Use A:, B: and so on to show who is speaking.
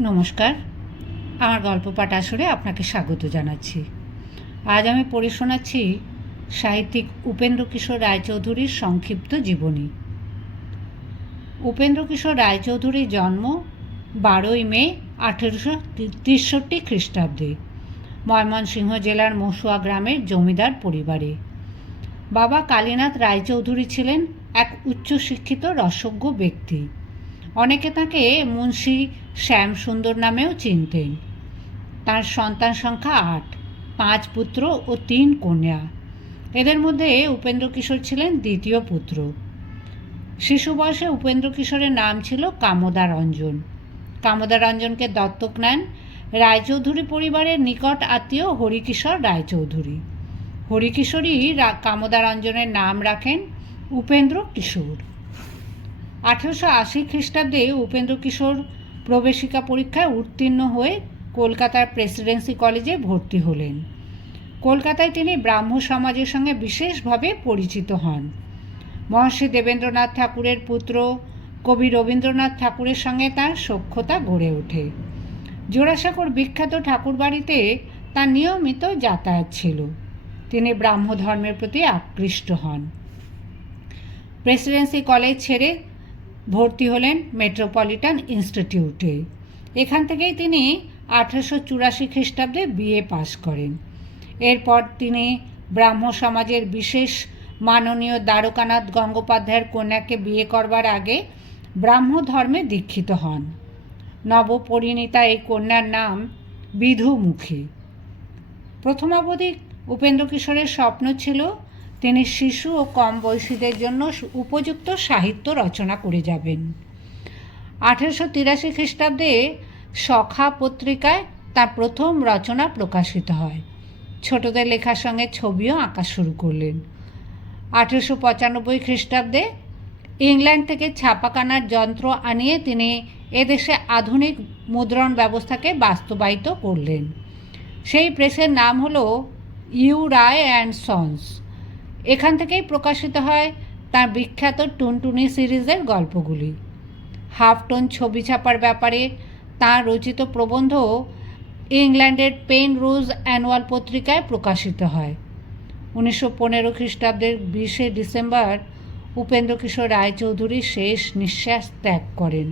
A: নমস্কার। আমার গল্প পাঠ আসরে আপনাকে স্বাগত জানাচ্ছি। আজ আমি পড়ে শোনাচ্ছি সাহিত্যিক উপেন্দ্র কিশোর রায়চৌধুরীর সংক্ষিপ্ত জীবনী। উপেন্দ্র কিশোর রায়চৌধুরীর জন্ম বারোই মে আঠেরোশো তেষট্টি খ্রিস্টাব্দে ময়মনসিংহ জেলার মসুয়া গ্রামের জমিদার পরিবারে। বাবা কালীনাথ রায়চৌধুরী ছিলেন এক উচ্চশিক্ষিত রসজ্ঞ ব্যক্তি। অনেকে তাকে মুন্সি শ্যাম সুন্দর নামেও চিনতেন। তার সন্তান সংখ্যা আট, পাঁচ পুত্র ও তিন কন্যা। এদের মধ্যে উপেন্দ্র কিশোর ছিলেন দ্বিতীয় পুত্র। শিশু বয়সে উপেন্দ্র কিশোরের নাম ছিল কামদা রঞ্জন। কামদা রঞ্জনকে দত্তক নেন রায়চৌধুরী পরিবারের নিকট আত্মীয় হরিকিশোর রায়চৌধুরী। হরিকিশোরই কামদা রঞ্জনের নাম রাখেন উপেন্দ্র কিশোর। আঠেরোশো আশি খ্রিস্টাব্দে উপেন্দ্র কিশোর প্রবেশিকা পরীক্ষায় উত্তীর্ণ হয়ে কলকাতার প্রেসিডেন্সি কলেজে ভর্তি হলেন। কলকাতায় তিনি ব্রাহ্ম সমাজের সঙ্গে বিশেষভাবে পরিচিত হন। মহর্ষি দেবেন্দ্রনাথ ঠাকুরের পুত্র কবি রবীন্দ্রনাথ ঠাকুরের সঙ্গে তার সখ্যতা গড়ে ওঠে। জোড়াসাঁকোর বিখ্যাত ঠাকুরবাড়িতে তার নিয়মিত যাতায়াত ছিল। তিনি ব্রাহ্ম ধর্মের প্রতি আকৃষ্ট হন। প্রেসিডেন্সি কলেজ ছেড়ে ভর্তি হলেন মেট্রোপলিটন ইনস্টিটিউটে। এখান থেকেই তিনি আঠেরোশো চুরাশি খ্রিস্টাব্দে বিএ পাশ করেন। এরপর তিনি ব্রাহ্ম সমাজের বিশেষ মাননীয় দ্বারকানাথ গঙ্গোপাধ্যায়ের কন্যাকে বিয়ে করবার আগে ব্রাহ্ম ধর্মে দীক্ষিত হন। নবপরিণীতা এই কন্যার নাম বিধুমুখী। প্রথমাবধি উপেন্দ্র কিশোরের স্বপ্ন ছিল তিনি শিশু ও কম বয়সীদের জন্য উপযুক্ত সাহিত্য রচনা করে যাবেন। আঠেরোশো তিরাশি খ্রিস্টাব্দে সখা পত্রিকায় তার প্রথম রচনা প্রকাশিত হয়। ছোটদের লেখার সঙ্গে ছবিও আঁকা শুরু করলেন। আঠেরোশো পঁচানব্বই খ্রিস্টাব্দে ইংল্যান্ড থেকে ছাপাখানার যন্ত্র আনিয়ে তিনি এদেশে আধুনিক মুদ্রণ ব্যবস্থাকে বাস্তবায়িত করলেন। সেই প্রেসের নাম হলো ইউ রায় অ্যান্ড সন্স। এখান থেকেই প্রকাশিত হয় তার বিখ্যাত টুনটুনি সিরিজের গল্পগুলি। হাফ টোন ছবি ছাপার ব্যাপারে তাঁর রচিত প্রবন্ধ ইংল্যান্ডের পেন রোজ অ্যানুয়াল পত্রিকায় প্রকাশিত হয়। উনিশশো পনেরো খ্রিস্টাব্দের বিশে ডিসেম্বর উপেন্দ্র কিশোর রায়চৌধুরী শেষ নিঃশ্বাস ত্যাগ করেন।